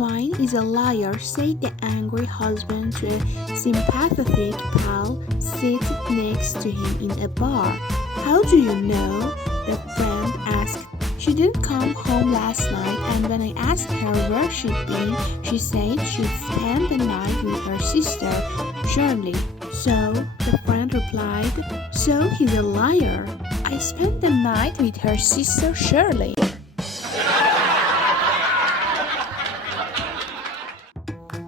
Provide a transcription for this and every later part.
mine is a liar, said the angry husband to a sympathetic pal seated next to him in a bar. How do you know? The friend asked. She didn't come home last night, and when I asked her where she'd been, she said she'd spent the night with her sister, Shirley. So, the friend replied, so he's a liar. I spent the night with her sister, Shirley.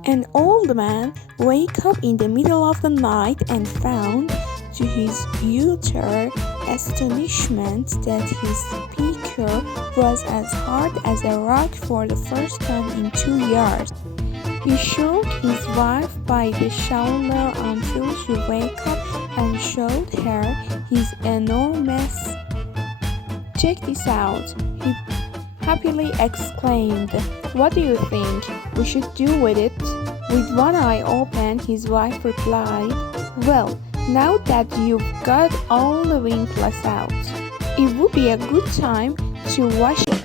An old man woke up in the middle of the night and found, to his utter astonishment, that his speaker was as hard as a rock for the first time in 2 years. He shook his wife by the shoulder until she woke up and showed her his enormous. Check this out, he happily exclaimed. What do you think we should do with it? With one eye open, his wife replied, well, now that you've got all the wrinkles out, it would be a good time to wash it.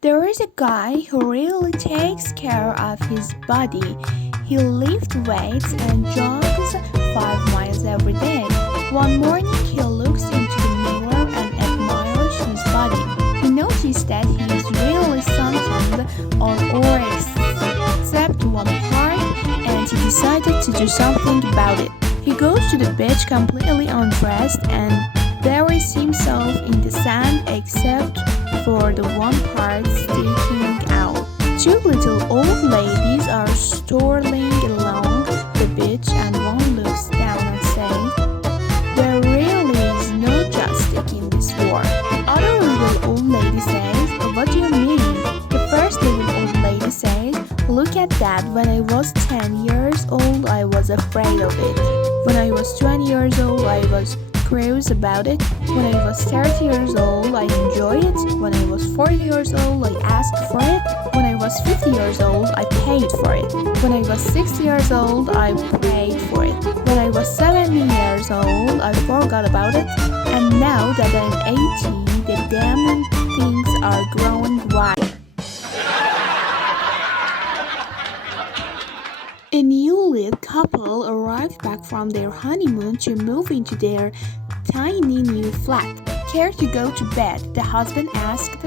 There is a guy who really takes care of his body. He lifts weights and jogs 5 miles every day. One morning he looks into the mirror and admires his body. He noticed that he is really sunburned all over except one part, and he decided to do something about it. He goes to the beach completely undressed and buries himself in the sand except for the one part sticking out. 2 little old ladies are strolling along the beach, and one looks down and says, there really is no justice in this world. The other little old lady says, what do you mean? The first little old lady says, look at that. When I was 10 years old, I was afraid of it. When I was 20 years old, I was curious about it. When I was 30 years old, I enjoyed it. When I was 40 years old, I asked for it. When I was 50 years old, I paid for it. When I was 60 years old, I prayed for it. When I was 70 years old, I forgot about it. And now that I'm 80, the damn things are growing wide. A newly couple arrived back from their honeymoon to move into their tiny new flat. Care to go to bed? The husband asked.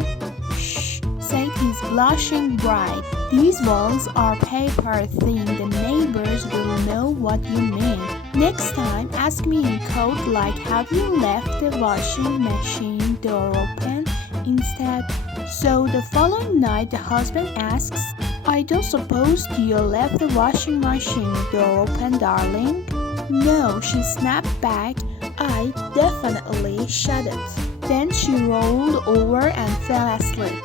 Shh, said his blushing bride. These walls are paper thin. The neighbors will know what you mean. Next time, ask me in code like, have you left the washing machine door open instead? So the following night, the husband asks, I don't suppose you left the washing machine door open, darling? No, she snapped back. I definitely shut it. Then she rolled over and fell asleep.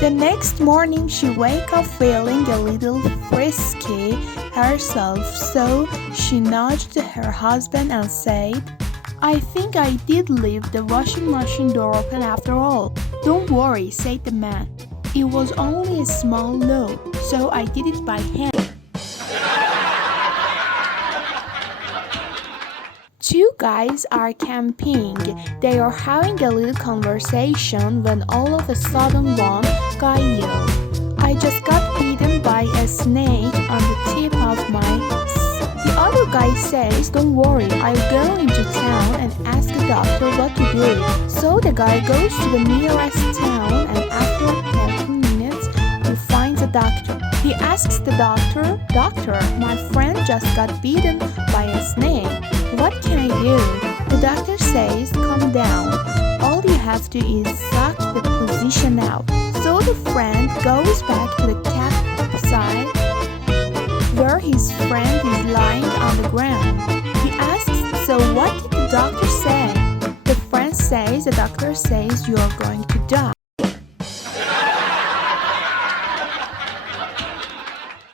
The next morning she woke up feeling a little frisky herself, so she nudged her husband and said, I think I did leave the washing machine door open after all. Don't worry, said the man. It was only a small load, so I did it by hand. 2 guys are camping. They are having a little conversation when all of a sudden one guy yelled, I just got bitten by a snake on the tip of my... The other guy says, don't worry, I'll go into town and ask the doctor what to do. So the guy goes to the nearest town, and after 10 minutes, he finds a doctor. He asks the doctor, Doctor, my friend just got bitten by a snake. What can I do? The doctor says, calm down. All you have to do is suck the position out. So the friend goes back to the campsite where his friend is lying on the ground. He asks, so what did the doctor say? The friend says, the doctor says you are going to die.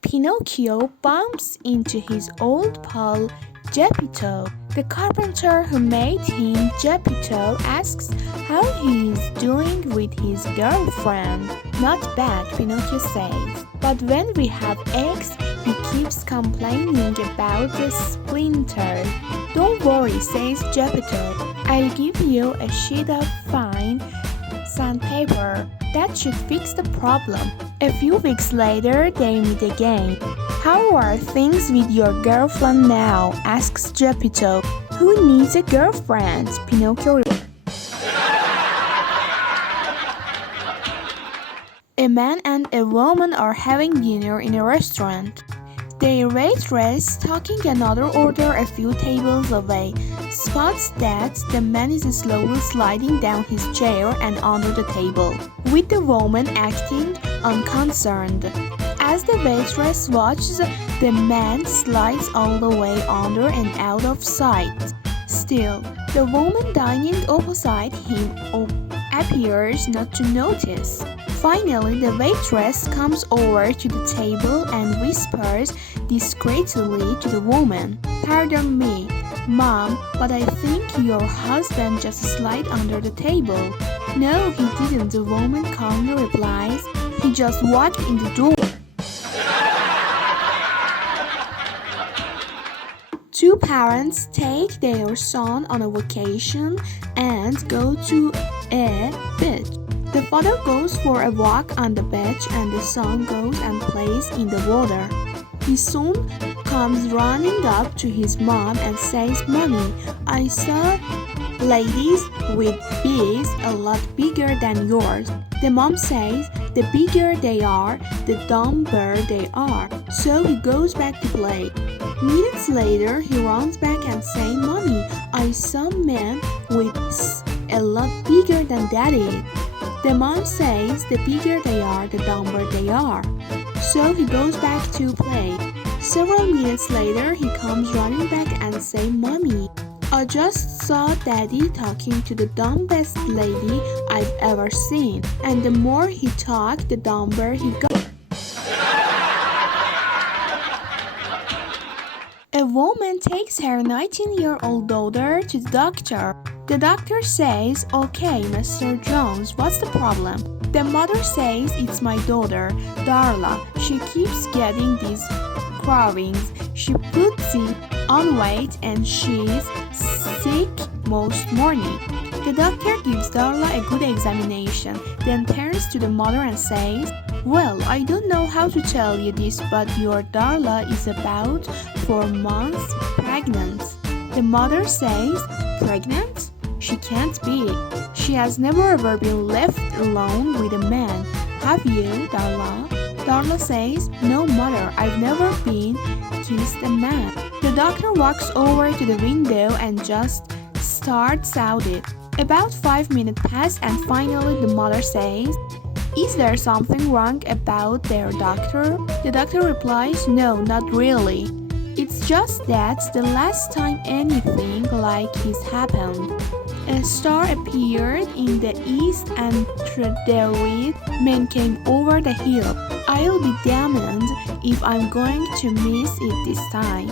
Pinocchio bumps into his old pal Geppetto. The carpenter who made him Geppetto asks how he is doing with his girlfriend. Not bad, Pinocchio says. But when we have eggs, he keeps complaining about the splinter. Don't worry, says Geppetto. I'll give you a sheet of fine sandpaper. That should fix the problem. A few weeks later, they meet again. How are things with your girlfriend now? Asks Geppetto. Who needs a girlfriend? Pinocchio replies. A man and a woman are having dinner in a restaurant. Their waitress, taking another order a few tables away, spots that the man is slowly sliding down his chair and under the table, with the woman acting unconcerned. As the waitress watches, the man slides all the way under and out of sight. Still, the woman dining opposite him appears not to notice. Finally, the waitress comes over to the table and whispers discreetly to the woman, "Pardon me, Mom, but I think your husband just slid under the table." "No, he didn't," the woman calmly replies. "He just walked in the door." Two parents take their son on a vacation and go to a beach. The father goes for a walk on the beach and the son goes and plays in the water. He soon comes running up to his mom and says, "Mommy, I saw ladies with beaks a lot bigger than yours." The mom says, "The bigger they are, the dumber they are." So he goes back to play. Minutes later, he runs back and says, "Mommy, I saw men with a lot bigger than daddy." The mom says, "The bigger they are, the dumber they are." So he goes back to play. Several minutes later, he comes running back and says, "Mommy, I just saw Daddy talking to the dumbest lady I've ever seen." And the more he talked, the dumber he got. A woman takes her 19-year-old daughter to the doctor. The doctor says, "Okay, Mr. Jones, what's the problem?" The mother says, "It's my daughter, Darla. She keeps getting these cravings. She puts on weight and she's sick most morning." The doctor gives Darla a good examination, then turns to the mother and says, "Well, I don't know how to tell you this, but your Darla is about 4 months pregnant." The mother says, "Pregnant? She can't be. She has never ever been left alone with a man. Have you, Darla?" Darla says, "No, mother, I've never been kissed a man." The doctor walks over to the window and just starts out it. About 5 minutes pass and finally the mother says, "Is there something wrong about their doctor?" The doctor replies, "No, not really. It's just that the last time anything like this happened, a star appeared in the east and the men came over the hill. I'll be damned if I'm going to miss it this time."